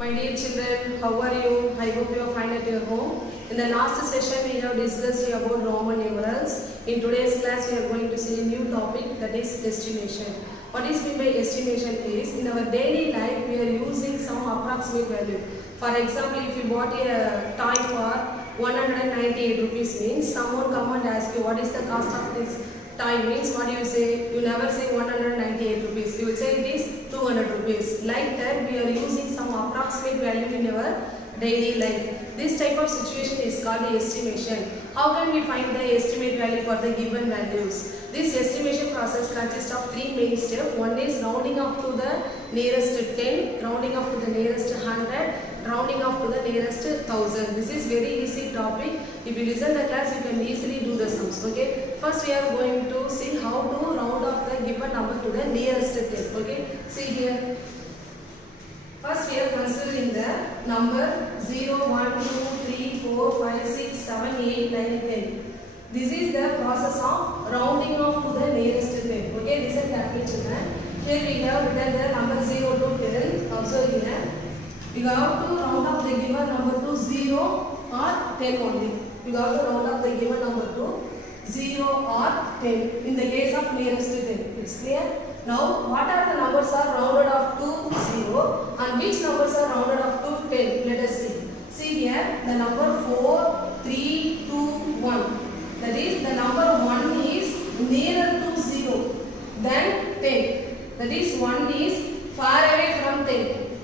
My dear children, how are you? I hope you are fine at your home. In the last session, we have discussed about Roman numerals. In today's class, we are going to see a new topic, that is estimation. What is meant by estimation is, in our daily life, we are using some approximate value. For example, if you bought a toy for 198 rupees means, someone come and ask you, what is the cost of this toy means, what do you say? You never say 198 rupees. You will say it is 200 rupees. Like that, we are using some approximate value in our daily life. This type of situation is called the estimation. How can we find the estimate value for the given values? This estimation process consists of three main steps. One is rounding off to the nearest 10, rounding off to the nearest 100, rounding off to the nearest 1000. This is very easy topic. If you listen the class, you can easily do the sums. Okay. First, we are going to see how to round off the given number to the nearest 10. Okay. See here. First, we are considering the number 0, 1, 2, 3, 4, 5, 6, 7, 8, 9, 10. This is the process of rounding off to the nearest 10. Okay, listen carefully children. Here we have written the number 0 to 10. Observe here. You have to round up the given number to 0 or 10 only. You have to round up the given number to 0 or 10 in the case of nearest 10. It's clear? Now, what are the numbers are rounded off to 0 and which numbers are rounded off to 10? Let us see. See here, the number 4, 3, 2, 1. That is, the number 1 is nearer to 0 than 10. That is, 1 is far away from 10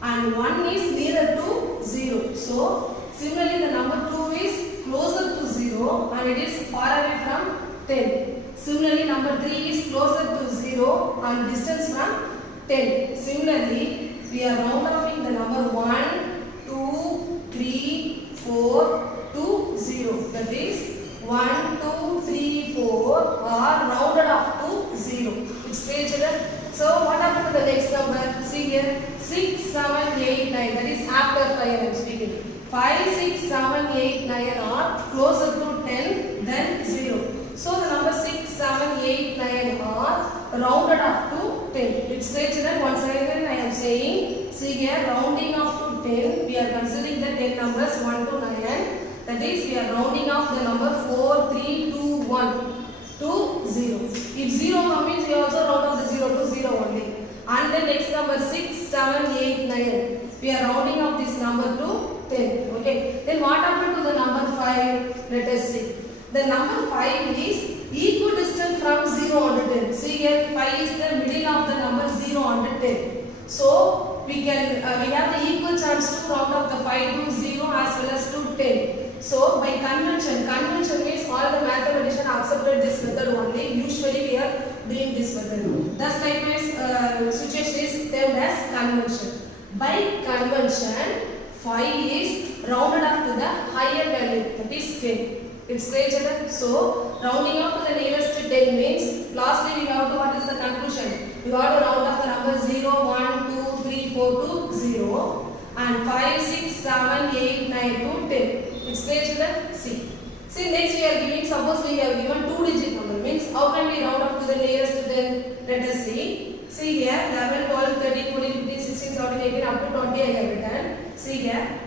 and 1 is nearer to 0. So, similarly, the number 2 is closer to 0 and it is far away from 10. Similarly, number 3 is closer to 0 and distance from 10. Similarly, we are round offing the number 1, 2, 3, 4 to 0. That is, 1, 2, 3, 4 are rounded off to 0. It's clear children? So, what happened to the next number? See here, 6, 7, 8, 9. That is after 5 I am speaking. 5, 6, 7, 8, 9 are closer to 10 than 0. So, the number 6, 7, 8, 9 are rounded off to 10. It's clear children? Once again I am saying, see here, rounding off to 10, we are considering the 10 numbers 1 to 9. That is, we are rounding off the number 4, 3, 2, 1 to 0. If 0 comes, we also round off the 0 to 0 only. And the next number 6, 7, 8, 9. We are rounding off this number to 10. Okay. Then what happened to the number 5? Let us see. The number 5 is equidistant from 0 and 10. See here, 5 is the middle of the number 0 and 10. So, we have the equal chance to round off the 5 to 0 as well as to 10. So, by convention means all the mathematicians accepted this method only. Usually, we are doing this method. Thus, type of situation is termed as convention. By convention, 5 is rounded off to the higher value, that is 10. It's clear children? So, rounding off to the nearest 10 means, lastly we have to, what is the conclusion? We have to round off the number 0, 1, 2, 3, 4 to 0 and 5, 6, 7, 8, 9 to 10. It's clear children? See. See, next we are giving, suppose we have given 2-digit number, means how can we round off to the nearest 10? Let us see. See here, 11, 12, 13, 14, 15, 16, 17, 18, up to 20 I have written. See here,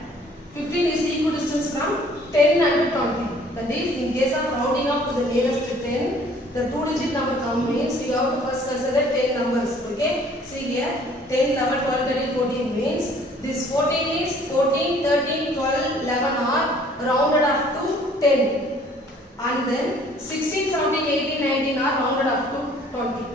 15 is equidistant from 10 and 20. That is, in case of rounding off to the nearest 10, the 2-digit number come means we have to first consider 10 numbers. Okay? See here, 10, 11, 12, 13, 14 means this 14 is 14, 13, 12, 11 are rounded off to 10. And then 16, 17, 18, 19 are rounded off to 20.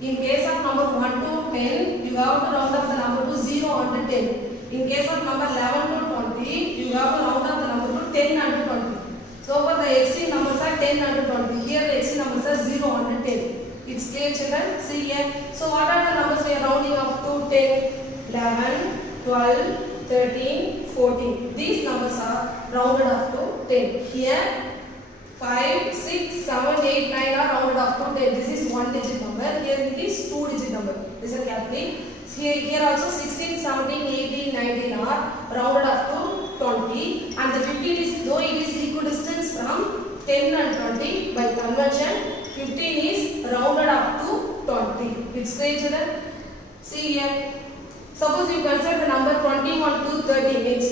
In case of number 1 to 10, you have to round off the number to 0 and 10. In case of number 11 to 20, you have to round off the number to 10 and 20. So, for the extreme numbers are 10 and 20. Here the extreme numbers are 0 and 10. It's clear children? See here. So, what are the numbers we are rounding off to 10? 11, 12, 13, 14. These numbers are rounded off to 10. Here 5, 6, 7, 8, 9 are rounded off to 10. This is 1-digit number. Here it is 2-digit number. Listen carefully. Here also 16, 17, 18, 19 are rounded off to 20 and the 15 is, though it is equidistant from 10 and 20, by convention 15 is rounded off to 20. It's clear children? See here. Suppose you consider the number 21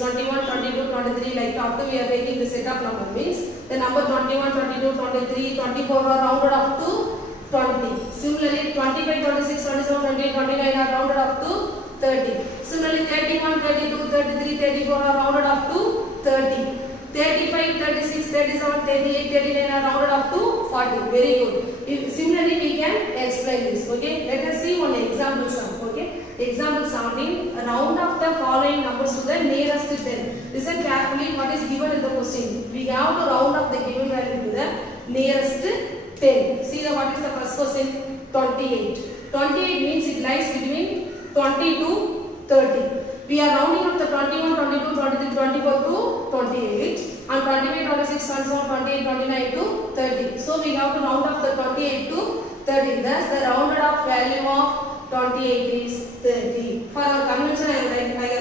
21, 22, 23 like up to we are taking the set of number means the number 21, 22, 23, 24 are rounded up to 20. Similarly 25, 26, 27, 28, 29 are rounded up to 30. Similarly 31, 32, 33, 34 are rounded up to 30. 35, 36, 37, 38, 39 are rounded up to 40. Very good. Similarly we can explain this. Okay. Let us see one example sum. Okay. Example sounding round of the following numbers to the nearest 10. Listen carefully what is given in the question. We have to round up the given value to the nearest 10. See the what is the first question? 28. 28 means it lies between 20 to 30. We are rounding up the 21, 22, 23, 24 to 28 and 25, 26, 27, 28, 29 to 30. So we have to round up the 28 to 30. Thus the rounded off value of 28 is 30. For our convention I have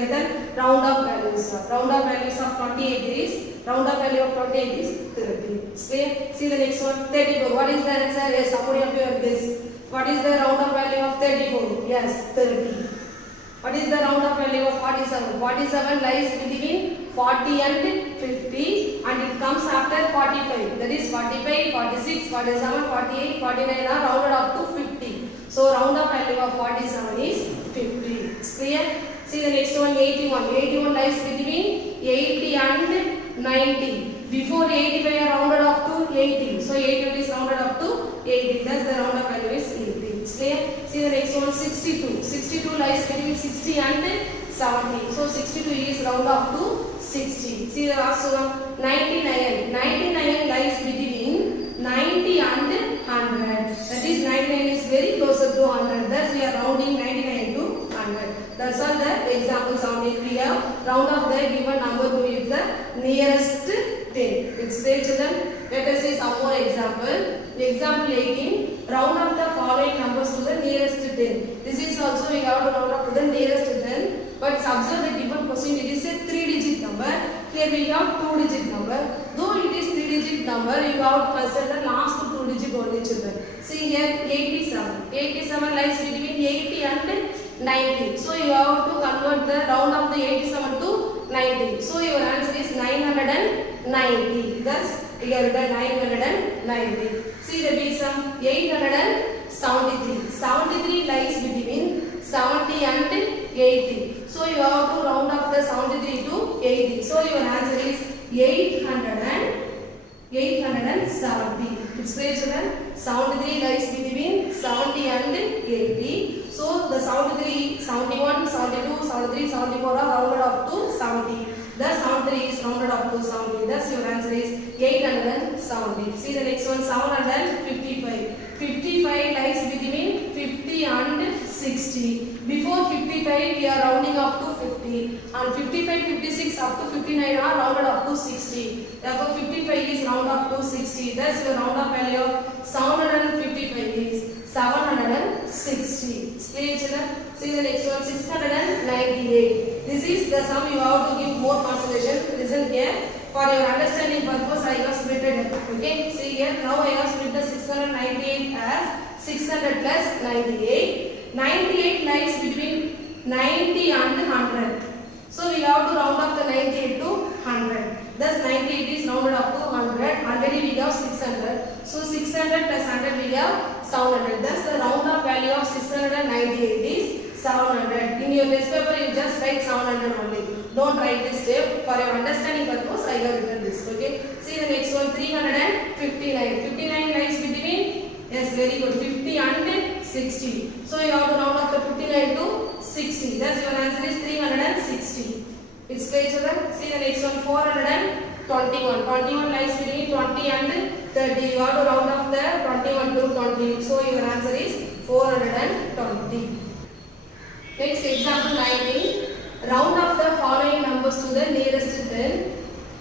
written round off values. Round off values of 28 is round off value of 28 is 30. Clear? See the next one 34. What is the answer? Yes, somebody of you have guessed. What is the round off value of 34? Yes, 30. What is the round off value of 47? 47 lies between 40 and 50 and it comes after 45. That is 45, 46, 47, 48, 49 are rounded up to 50. So round off value of 47 is 50. It's clear? See the next one 81. 81 lies between 80 and 90. Before 85 are rounded up to 80. So 81 is rounded up to 80. Thus the round off value is 80. It's clear? See the next one 62. 62 lies between 60 and 70. So 62 is round off to 60. See the last one 99. 99 lies between 90 and 100. That is 99 is very closer to 100. Thus we are rounding 99 to 100. That's all the example sounding. We have round off the given number to use the nearest 10. It's clear children. Let us see some more example. Example 18. Round up the following numbers to the nearest 10. This is also we have to round up to the nearest 10. But observe the given question. It is a 3-digit number. Here we have 2-digit number. Though it is 3-digit number, you have to consider the last 2-digit only children. See here 87. 87 lies between 80 and 90. So you have to convert the round of the 87 to 90. So your answer is 990. Thus you have written 990. See the B sum 873. 73 lies between 70 and 80. So you have to round up the 73 to 80. So your answer is 870. It's clear children. 73 lies between 70 and 80. So the 73, 71, 72, 73, 74 are rounded up to 70. Thus 73 is rounded up to 70. Thus your answer is 870. See the next one 755. 55 lies between 50 and 60. Before 55 we are rounding up to 50 and 55, 56 up to 59 are rounded up to 60. Therefore 55 is round up to 60. Thus your round up value of 755 is 760. Clear children? See the next one 698. This is the sum you have to give more concentration. Listen here. For your understanding purpose I have split it. Okay. See here. Now I have split the 698 as 600 plus 98. 98 lies between 90 and 100. So we have to round off the 98 to 100. Thus 98 is rounded up to 100. 100 we have 600. So 600 plus 100 we have 700. Thus the round off value of 698 is 700. In your test paper you just write 700 only. Don't write this step. For your understanding purpose I have written this. Okay. See the next one 359. 59 lies between, yes, very good, 50 and 60. So you have to round off the 59 to 60. Thus your answer is 360. It's clear children. See the next one 421. 21 lies between 20 and 30. You have to round off the 21 to 20. So your answer is 420. Next example 19. Round off the following numbers to the nearest 10.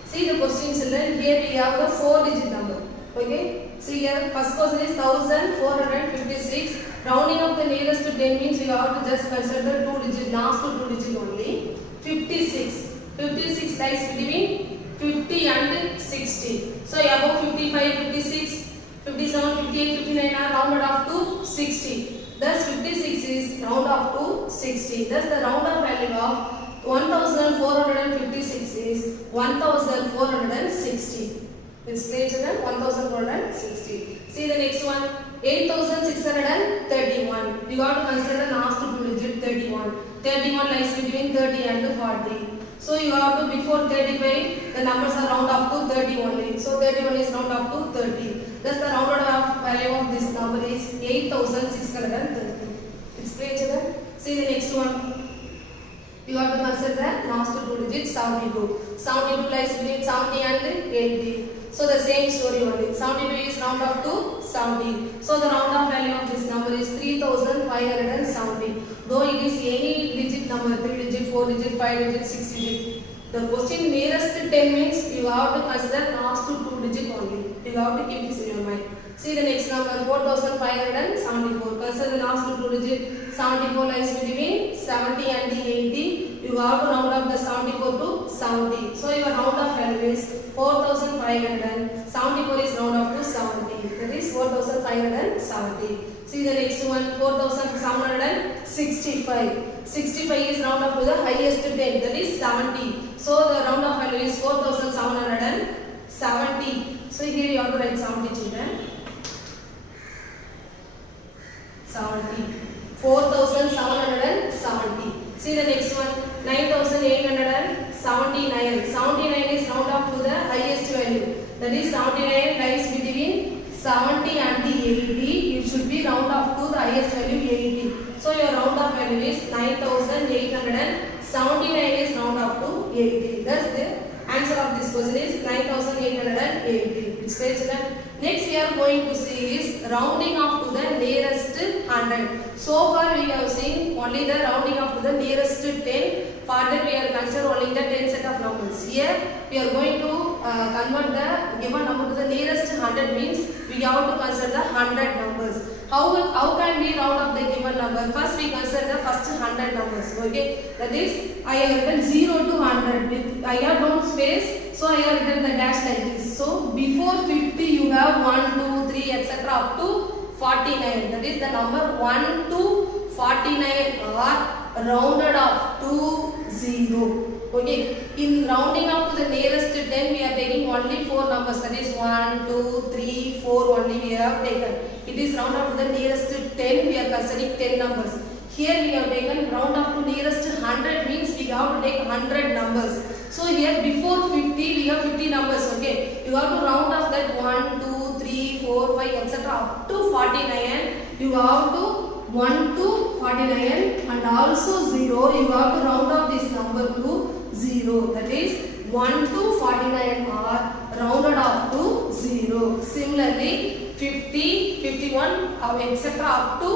See the question children. Here we have the 4-digit number. Okay. See here first question is 1456. Rounding up the nearest to 10 means you have to just consider 2-digit, last 2-digit only. 56. 56 lies between 50 and 60. So above 55, 56, 57, 58, 59 are rounded off to 60. Thus 56 is round off to 60. Thus the round off value of 1456 is 1460. It's clear children? 1460. See the next one. 8631. You got to consider the last two digit 31. 31 lies between 30 and 40. So you have to, before 35, the numbers are round off to 30 only. So 31 is round off to 30. Thus the rounded off value of this number is 8630. It's clear children? See the next one. You have to consider the last two digits 72. 72 lies between 70 and 80. So the same story only. 72 is round off to 70. So the round off value of this number is 3570. Though it is any digit number, 3 digit, 4 digit, 5 digit, 6 digit. The question nearest to 10 means you have to consider last to 2 digit only. You have to keep this in your mind. See the next number 4574. Consider the last two digit. 74 lies between 70 and 80. You have to round up the 74 to 70. So your round off value is 4500. 74 is round off to 70. That is 4570. See the next one 4765. 65 is round off to the highest 10. That is 70. So the round off value is 4770. So here you have to write 70 children. 70. 4770. See the next one 9879. 79 is round off to the highest value. That is 79 lies between 70 and 80. You should be round off to the highest value 80. So your round off value is 9800. 79 is round off to 80. Thus the answer of this question is 9880. It's clear children? Next we are going to see is rounding off to the nearest 100. So far we have seen only the rounding off to the nearest 10. Further we are consider only the 10 set of numbers. Here we are going to convert the given number to the nearest 100 means we have to consider the 100 numbers. How can we round up the given number? First we consider the first 100 numbers. Okay, that is I have written 0 to 100. I have no space, so I have written the dash like this. So before 50 you have 1, 2, 3, etc. up to 49. That is the number 1 to 49 are rounded off to 0. Okay, in rounding up to the nearest 10 we are taking only 4 numbers. That is 1, 2, 3, 4 only we have taken. It is round up to the nearest 10. We are considering 10 numbers. Here we have taken round up to nearest 100 means we have to take 100 numbers. So here before 50 we have 50 numbers. Okay, you have to round off that 1, 2, 3, 4, 5, etc. up to 49. You have to 1 to 49 and also 0. You have to round off this number to 0. That is 1 to 49 are rounded off to 0. Similarly 50, 51, etc. up to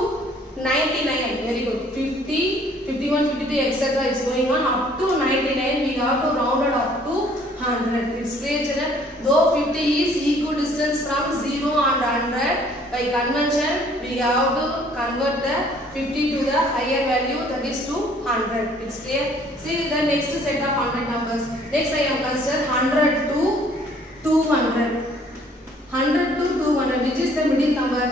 99. Very good. 50, 51, 52, etc. is going on up to 99. We have to round it off to 100. It's clear children? Though 50 is equidistance from 0 and 100, by convention we have to convert the 50 to the higher value, that is to 100. It's clear? See the next set of 100 numbers. Next I am consider 100 to 200. 100 to 200, which is the middle number?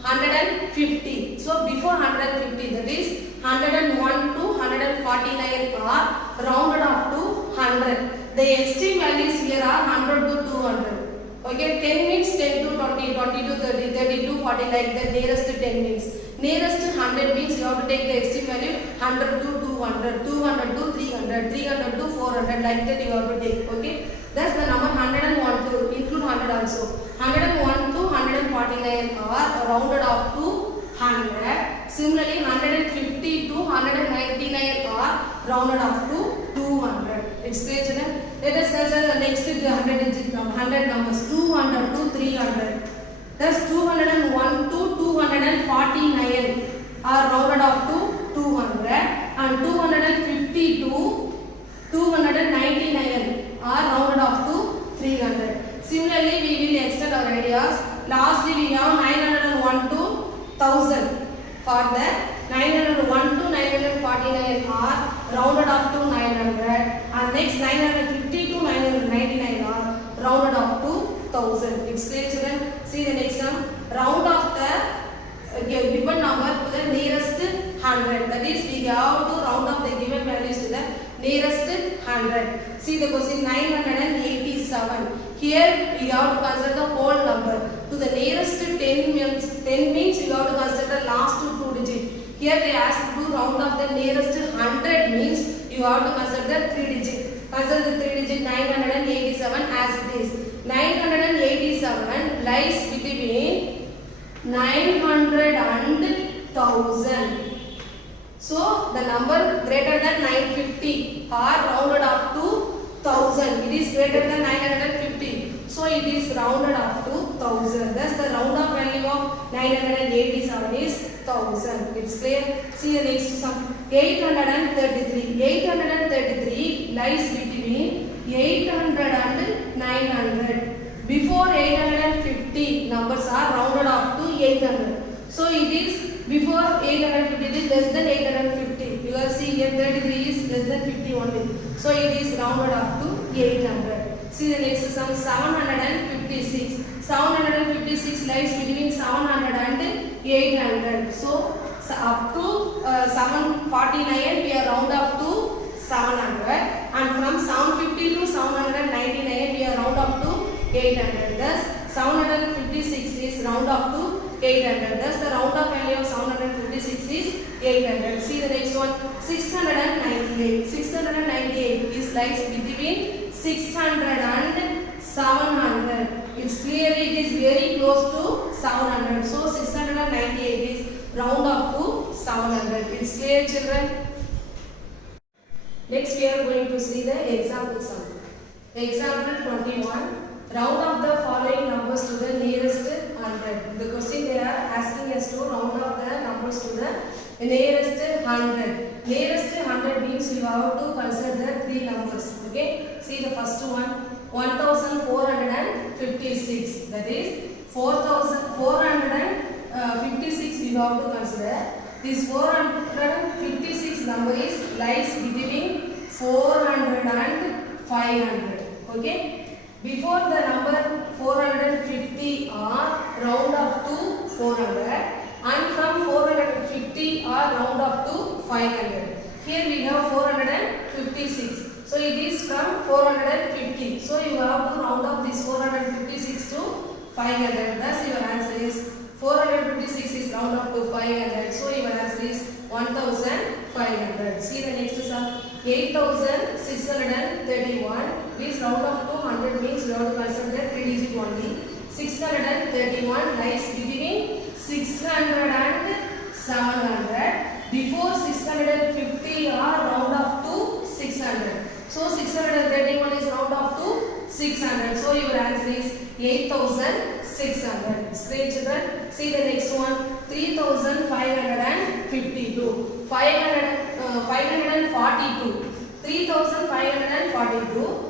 150. So before 150, that is 101 to 149 are rounded off to 100. The extreme values here are 100 to 200. Okay, 10 means 10 to 20, 20 to 30, 30 to 40, like the nearest 10 means. Nearest 100 means you have to take the extreme value 100 to 200, 200 to 300, 300 to 400, like that you have to take. Okay, thus the number 101 to include 100 also. 101 to 149 are rounded off to 100. Similarly 150 to 199 are rounded off to 200. It's clear children? Let us consider the next 100 numbers. 200 to 300. Thus 201 to 249 are rounded off to 200 and 250 to 299 are rounded off to 300. Similarly, we will extend our ideas. Lastly, we have 901 to 1000. For that, 901 to 949 are rounded off to 900, and next 950 to 999 are rounded off to 1000. It's clear children? See the next one. Round off the given number to the nearest 100. That is, we have to round off the given values to the nearest 100. See the question 987. Here we have to consider the whole number. To the nearest 10 means you have to consider the last two digits. Here they ask to round off the nearest 100 means you have to consider the 3 digit. Consider the 3 digit 987 as it is. 987 lies between 900 and 1000. So the number greater than 950 are rounded off to 1000. It is greater than 950. So it is rounded off to 1000. Thus the round off value of 987 is 1000. It's clear. See the next sum. 833. 833 lies between 800 and 900. Before 850 numbers are rounded off to 800. So it is before 850 it is less than 850. You will see here 33 is less than 50 only. So it is rounded up to 800. See the next sum 756. 756 lies between 700 and 800. So up to 749 we are round up to 700, and from 750 to 799 we are round up to 800. Thus 756 is round up to 800. Thus the round up value of 756 is 800. See the next one 698. 698 is lies between 600 and 700. It's clearly it is very close to 700. So 698 is round up to 700. It's clear, children? Next we are going to see the example sum. Example 21. Round up the following numbers to the nearest 100. The question they are asking us to round up the numbers to the nearest 100. Nearest 100 means you have to consider 3 numbers. Okay. See the first one. 1456. That is 4456 we have to consider. This 456 number is lies between 400 and 500. Okay. Before the number 450 are round up to 400, and from 450 are round up to 500. Here we have 456. So it is from 450. So you have to round up this 456 to 500. Thus your answer is 456 is round up to 500. So your answer is 1500. See the next sum. 8631. Please round up to 100 means you have to consider 3 digit only. 631 lies between 600 and 700. Before 650 are round up to 600. So 631 is round up to 600. So your answer is 8600. Straight, children. See the next one. 3552. 542. 3542.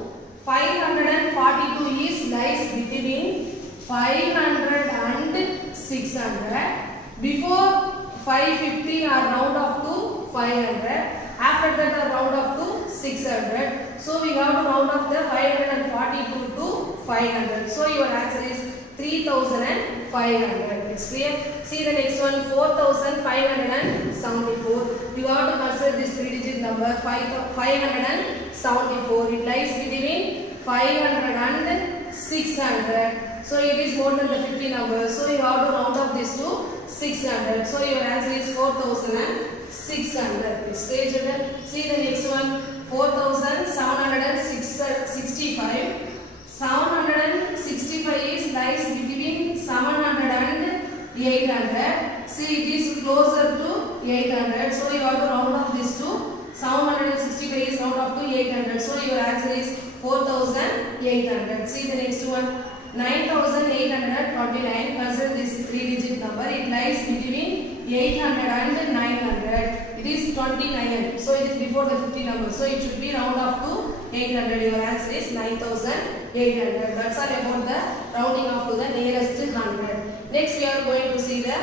542 is lies between 500 and 600. Before 550 are round up to 500. After that are round up to 600. So we have to round up the 542 to 500. So your answer is 3500. It's clear? See the next one. 4574. You have to consider this 3 digit number 574. It lies between 500 and 600. So it is more than the 50 number. So you have to round up this to 600. So your answer is 4600. It's clear, children? See the next one. 4765. 765 is lies between 700 and 800. See, it is closer to 800. So you have to round off this to 765 is round off to 800. So your answer is 4800. See the next one. 9829. Consider this 3 digit number. It lies between 800 and 900. It is 29. So it is before the 50 number. So it should be round off to 800. Your answer is 9800. That's all about the rounding off to the nearest 100. Next we are going to see the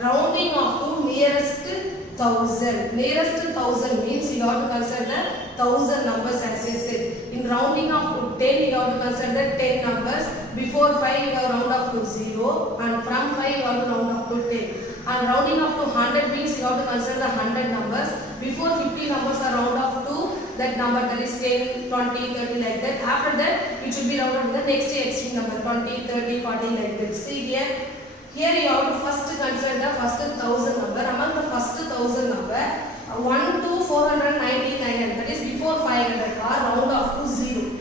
rounding off to nearest 1000. Nearest 1000 means you have to consider the 1000 numbers as I said. In rounding off to 10 you have to consider 10 numbers. Before 5 you have round off to 0, and from 5 you have to round off to 10. And rounding off to 100 means you have to consider the 100 numbers. Before 50 numbers are round off to that number, that is 10, 20, 30 like that. After that it should be rounded to the next extreme number 20, 30, 40 like that. See here. Here you have to first consider the first 1000 number. Among the first 1000 number, 1 to 499, that is before 500 are round off to 0.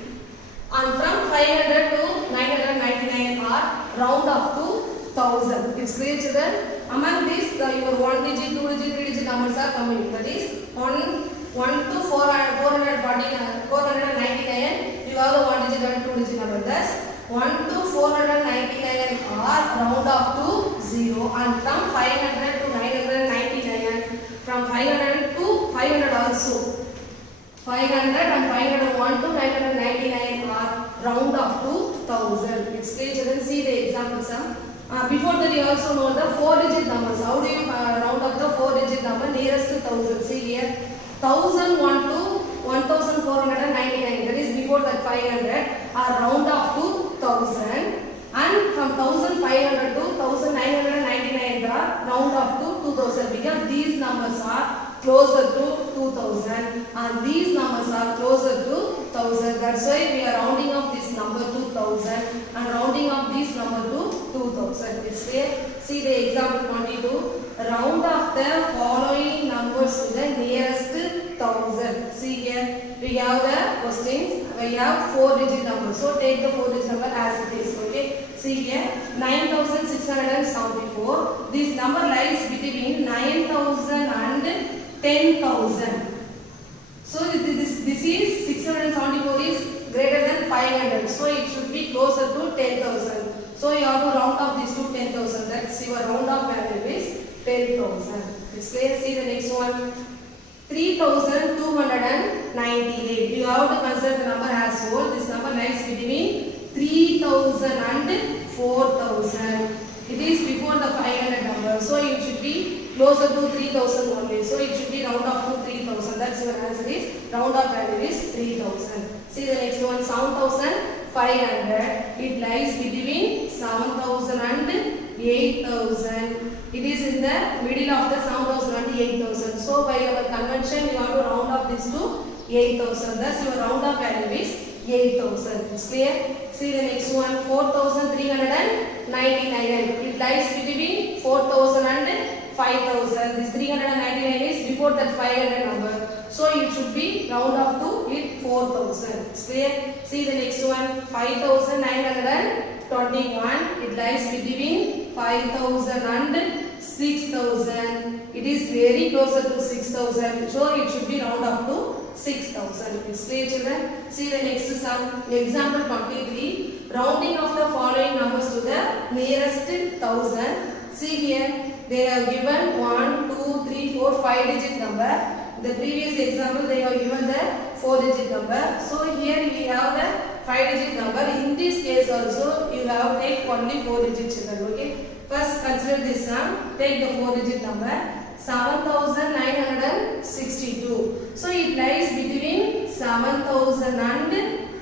And from 500 to 999 are round off to 1000. It's clear, children? Among these, your 1 digit, 2 digit, 3 digit numbers are coming. That is 1 to 499, you have the 1 digit and 2 digit number. Thus, 1 to 499 are round off to 0, and from 500 to 999, from 500 to 500 also. 500 and 501 to 999 are round off to 1000. It's clear, children? See the example sum. Before that, you also know the 4-digit numbers. How do you round up the 4-digit number nearest to 1000? See here, 1001 to 1499. That is before that 500 are round off to 1000, and from 1500 to 1999 are round off to 2000, because these numbers are closer to 2000 and these numbers are closer to 1000. That's why we are rounding off this number to 1000 and rounding off this number to 2000. It's clear? See the example 22. Round off the following numbers to the nearest 1000. See here, we have the questions. We have 4-digit number. So take the 4-digit number as it is. Okay. See here, 9674. This number lies between 9000 and 10,000. So this is 674 is greater than 500. So it should be closer to 10,000. So you have to round off this to 10,000. That's your round off value is 10,000. It's clear. See the next one. 3,298. You have to consider the number as whole. This number lies between 3,000 and 4,000. It is before the 500 number. So it should be closer to 3,000 only. So it should be round off to 3,000. That's your answer is round off value is 3,000. See the next one, 7,500. It lies between 7,000 and 8,000. It is in the middle of the 7,000 and 8,000. So by our convention, you have to round off this to 8,000. Thus your round off value is 8,000. It's clear? See the next one, 4,399. It lies between 4,000 and 5,000. This 399 is before that 500 number. So it should be round off to it 4,000. It's clear? See the next one, 5,921. It lies between 5,000 and 6,000. It is very closer to 6,000. So it should be round off to 6,000. It's clear, children? See the next sum. Example 23. Rounding of the following numbers to the nearest 1000. See here, they are given 1, 2, 3, 4, 5-digit number. The previous example, they are given the 4-digit number. So here we have the 5-digit number. In this case also, you have take only 4-digit children. Okay. First consider this sum. Take the 4-digit number. 7,962. So it lies between 7,000 and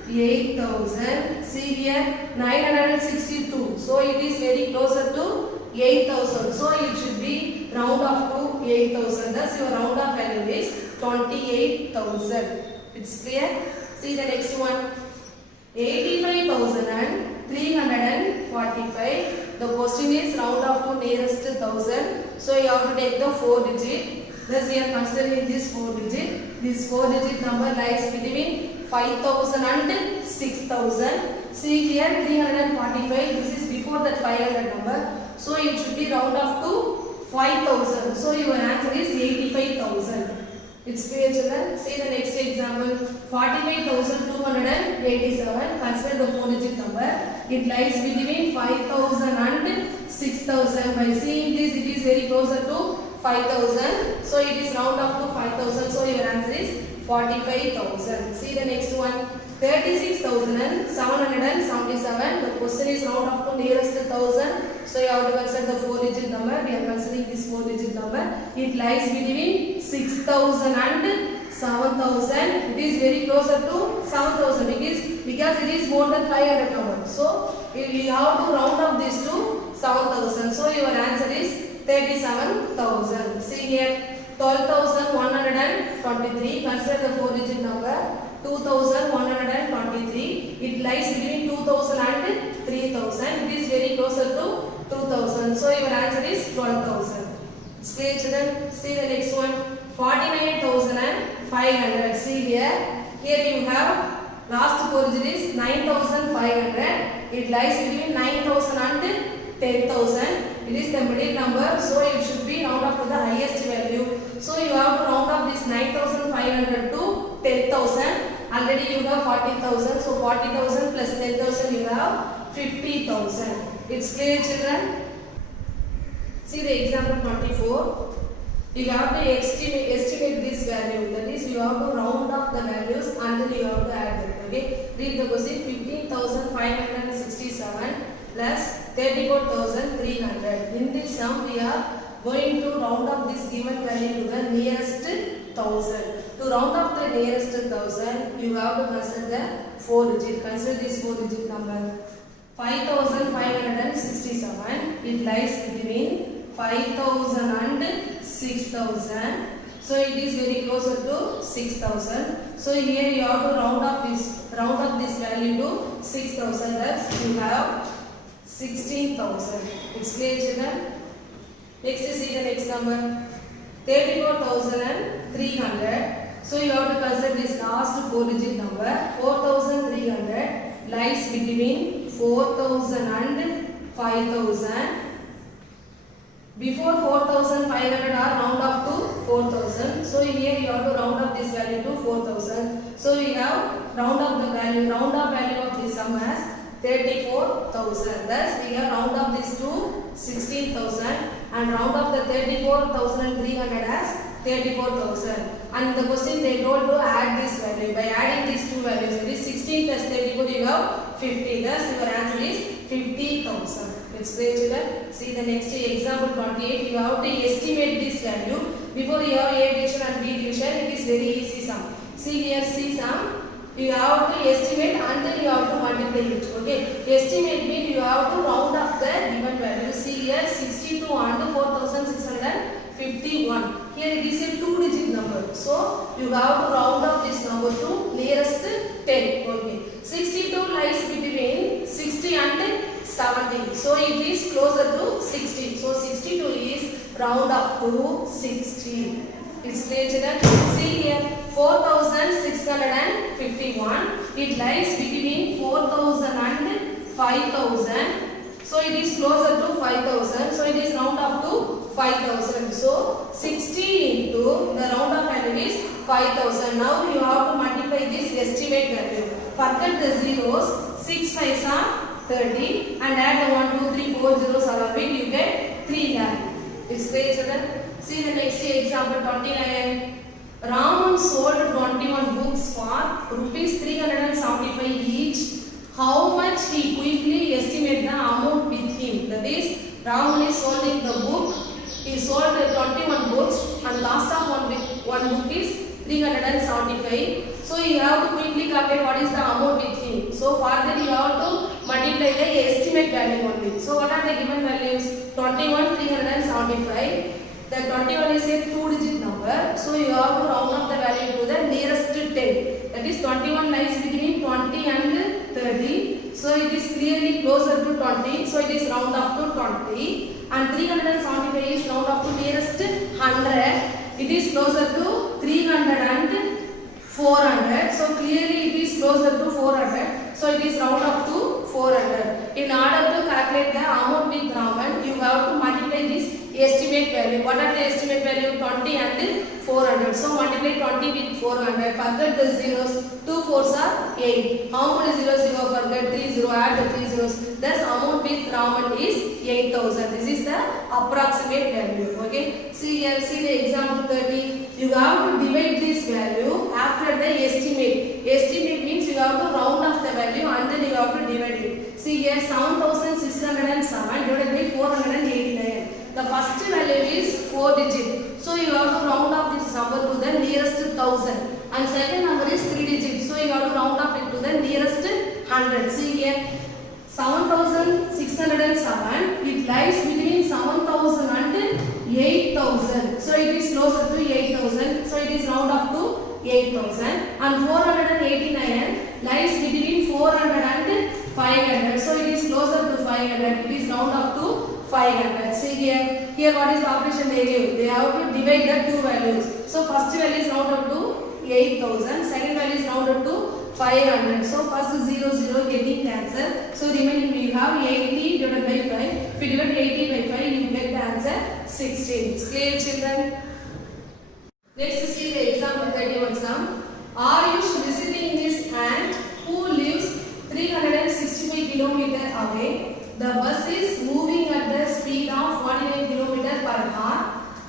8,000. See here, 962. So it is very closer to 8,000. So it should be round off to 8,000. Thus your round off value is 28,000. It's clear? See the next one. 85,345. The question is round off to nearest 1000. So you have to take the 4-digit. Thus we are considering this 4-digit. This 4-digit number lies between 5,000 and 6,000. See here, 345. This is before that 500 number. So it should be round off to 5,000. So your answer is 85,000. It's clear, children? See the next example. 45,287. Consider the 4-digit number. It lies between 5,000 and 6,000. By seeing this, it is very closer to 5,000. So it is round off to 5,000. So your answer is 45,000. See the next one. 36,777. The question is round off to nearest 1000. So you have to consider the 4-digit number. We are considering this 4-digit number. It lies between 6,000 and 7,000. It is very closer to 7,000. It is because it is more than 500 number. So we have to round off this to 7,000. So your answer is 37,000. See here, 12,123. Consider the 4-digit number 2,123. It lies between 2,000 and 3,000. It is very closer to 2,000. So your answer is 12,000. It's clear, children? See the next one. 49,500. See here. Here you have last 4 digit is 9,500. It lies between 9,000 and 10,000. It is the middle number, so it should be round up to the highest value. So you have to round up this 9,500 to 10,000. Already you have 40,000. So 40,000 plus 10,000 you have 50,000. It's clear, children? See the example 24. You have to estimate this value. That is, you have to round up the values and then you have to add them. Okay? Read the question. 15,567 plus 34,300. In this sum, we are going to round up this given value to the nearest 1,000. To round up the nearest 1,000, you have to consider the 4 digit. Consider this 4 digit number. 5,567. It lies between 5,000 and 6,000. So it is very closer to 6,000. So here you have to round up this value to 6,000. Thus you have 16,000. It's clear, children? Next is see the next number. 34,300. So you have to consider this last 4 digit number. 4,300 lies between 4,000 and 5,000. Before 4,500 are round up to 4,000. So here you have to round up this value to 4,000. So we have round up value of this sum as 34,000. Thus we have round up this to 16,000 and round up the 34,300 as 34,000. And in the question they told to add this value. By adding these two values, it is 16 plus 34 you have 50. Thus your answer is 50,000. It's clear, children? See the next example 28. You have to estimate this value. Before you have A division and B division, it is very easy sum. See here, see sum. You have to estimate and then you have to multiply it. Okay. Estimate means you have to round up the given value. See here 62 and 4,651. Here it is a 2-digit number. So you have to round up this number to nearest 10. Okay. 62 lies between 60 and 70. So it is closer to 60. So 62 is round up to 60. It's clear, children? See here 4,651. It lies between 4,000 and 5,000. So it is closer to 5,000. So it is round up to 5,000. So 60 into the round up value is 5,000. Now you have to multiply this estimate value. Forget the zeros. 6 5s are 30 and add the 1 2 3 4 zeros all of it, you get 3 lakh. It's clear, children? See the next example 29. Raman sold 21 books for rupees 375 each. How much he quickly estimate the amount with him? That is, Raman is sold the book. He sold 21 books and cost of one book is 375. So you have to quickly calculate what is the amount with him. So for that you have to multiply the estimate value only. So what are the given values? 21, 375. The 21 is a 2-digit number. So you have to round up the value to the nearest 10. That is 21 lies between 20 and 30. So it is clearly closer to 20. So it is round up to 20. And 375 is round up to nearest 100. It is closer to 300 and 400. So clearly it is closer to 400. So it is round up to 400. In order to calculate the amount with Raman, you have to multiply this estimate value. What are the estimate value? 20 and 400. So multiply 20 with 400. Forget the zeros. 2 4s are 8. How many zeros you have forget? 3 0. Add the 3 zeros. Thus amount with Raman is 8,000. This is the approximate value. Okay. See here. See the example 30. You have to divide this value after the estimate. Estimate means you have to round off the value and then you have to divide it. See here 7,607 divided by 489. The first value is 4 digit. So you have to round up this number to the nearest 1,000. And second number is 3 digit. So you have to round up it to the nearest 100. See here 7,607. It lies between 7,000 and 8,000. So it is closer to 8,000. So it is round off to 8,000. And 489 lies between 400 and 500. So it is closer to 500. It is round off to 500. See here. Here what is the operation they give? They have to divide the two values. So first value is round up to 8,000. Second value is round up to 500. So first 0 0 getting cancelled. So remaining we have 80 divided by 5. If you divide 80 by 5, you get the answer 16. Clear, children? Next see the example 31 sum. Are you visiting his aunt who lives 365 km away? The bus is moving at the speed of 49 km per hour.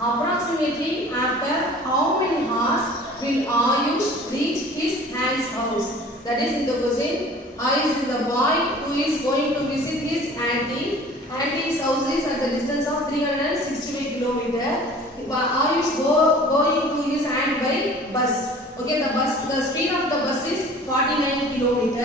Approximately after how many hours will Ayush reach his aunt's house? That is in the question. Ayush is the boy who is going to visit his auntie. Auntie's house is at the distance of 365 km. Ayush going to his aunt by bus. Okay, the speed of the bus is 49 km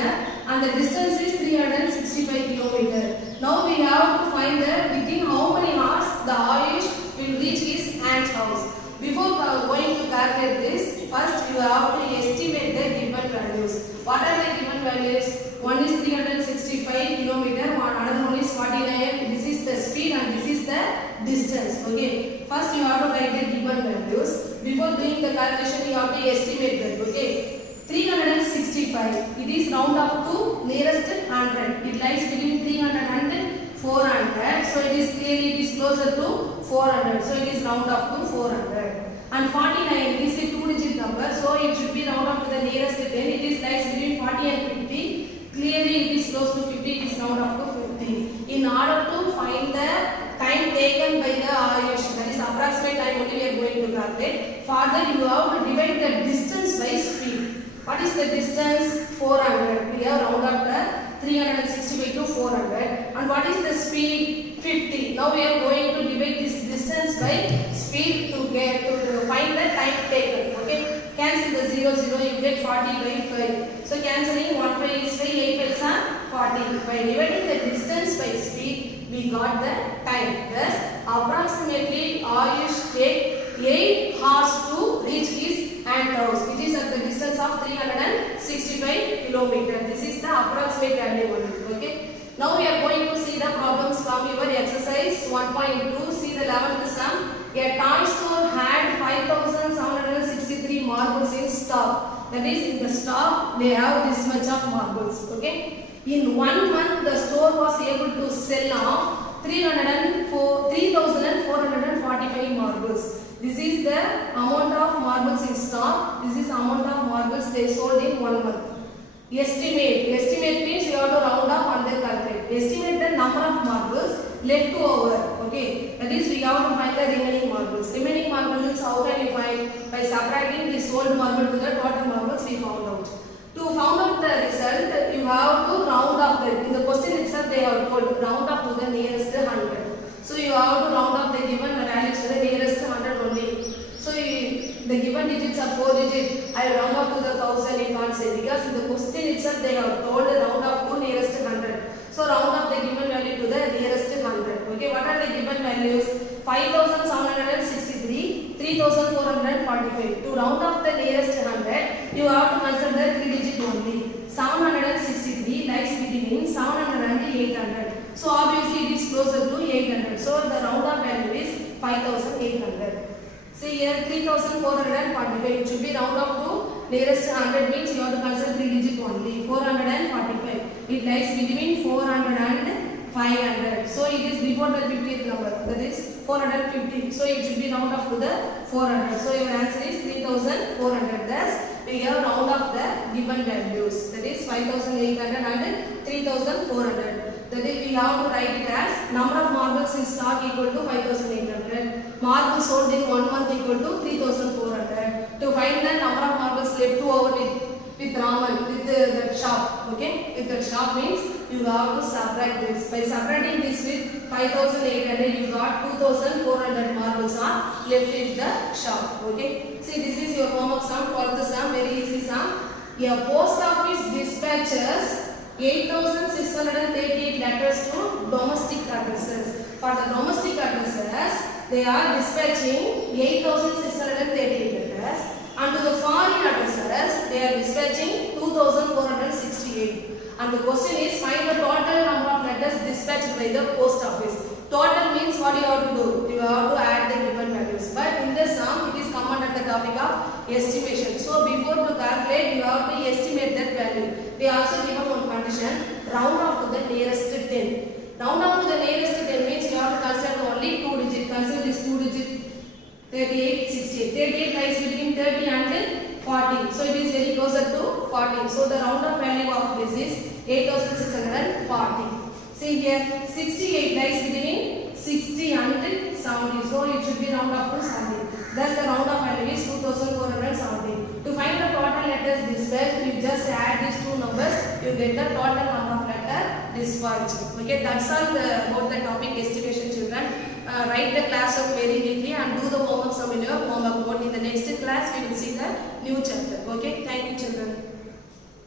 and the distance is 365 km. Now we have to find that within how many hours the Ayush will reach his aunt's house. Before going to calculate this, first you have to estimate the given values. What are the given values? One is 365 km, another one is 49. This is the speed and this is the distance. Okay. First you have to write the given values. Before doing the calculation, you have to estimate them. Okay. 365. It is round off to nearest 100. It lies between 300 and 400. So it is closer to 400. So it is round off to 400. And 49 is a two-digit number. So it should be round off to the nearest 10. It is lies between 40 and 50. Clearly it is close to 50. It is round off to 50. In order to find the time taken by the Ayush, that is approximate time only we are going to calculate. Further you have to divide the distance by speed. What is the distance? 400. We have round up the 365 to 400. And what is the speed? 50. Now we are going to divide this distance by speed to find the time taken. Okay. Cancel the 0 0. You get 40 by 5. So cancelling 1 5 is 5. 8 5 are 40. By dividing the distance by speed, we got the time. Thus, approximately Ayush take 8 hours to reach his aunt's house, which is at the distance of 365 km. This is the approximate value only. Okay. Now we are going to see the problems from your exercise 1.2. See the 11th sum. A toy store had 5,763 marbles in stock. That is, in the stock they have this much of marbles. Okay. In 1 month, the store was able to sell off 3,445 marbles. This is the amount of marbles in stock. This is amount of marbles they sold in 1 month. Estimate. Estimate means you have to round off and then calculate. Estimate the number of marbles left over. Okay. That is, we have to find the remaining marbles. Remaining marbles, how can we find? By subtracting the sold marble to the total marbles we found out. To find out the result, you have to round off them. In the question itself, they have told round off to the nearest 100. So you have to round off the given values to the nearest 100 only. So the given digits are 4 digits. I round off to the 1000. You can't say because in the question itself they have told round off to nearest 100. So round off the given value to the nearest 100. Okay, what are the given values? 5,763, 3,445. To round off the nearest 100, you have to consider 3 digit only. 763 lies between 700 and 800. So obviously it is closer to 800. So the round off value is 5,800. See here 3,445. It should be round off to nearest 100 means you have to consider 3 digit only. 445. It lies between 400 and 500. So it is before the 50th number. That is 450. So it should be round off to the 400. So your answer is 3,400. Thus we have round off the given values. That is 5,800 and 3,400. That is, we have to write it as number of marbles in stock equal to 5,800. Marbles sold in 1 month equal to 3,400. To find the number of marbles left over with Raman, with that shop. Okay, with that shop means you have to subtract this. By subtracting this with 5,800, you got 2,400 marbles are left in the shop. Okay. See, this is your homework sum, 12th sum, very easy sum. A post office dispatches 8,638 letters to domestic addresses. For the domestic addresses, they are dispatching 8,638 letters, and to the foreign addresses they are dispatching 2,468. And the question is, find the total number of letters dispatched by the post office. Total means what you have to do? You have to add the given values. But in this sum, it is come under the topic of estimation. So before to calculate, you have to estimate that value. They also given one condition: round off to the nearest 10. Round off to the nearest 10 means you have to consider only 2 digit. Consider this 2 digit 38, 68. 38 lies between 30 and 40. So it is very closer to 40. So the round off value of this is 8,640. See here, 68 lies between 60 and 70. So it should be round off to 70. Thus the round off value is 2,470. To find the total letters dispatched, you just add these two numbers, you get the total number of letters dispatched. Okay, that's all about the topic estimation, children. Write the class out very neatly and do the homework sum in your homework board. In the next class, we will see the new chapter. Okay, thank you.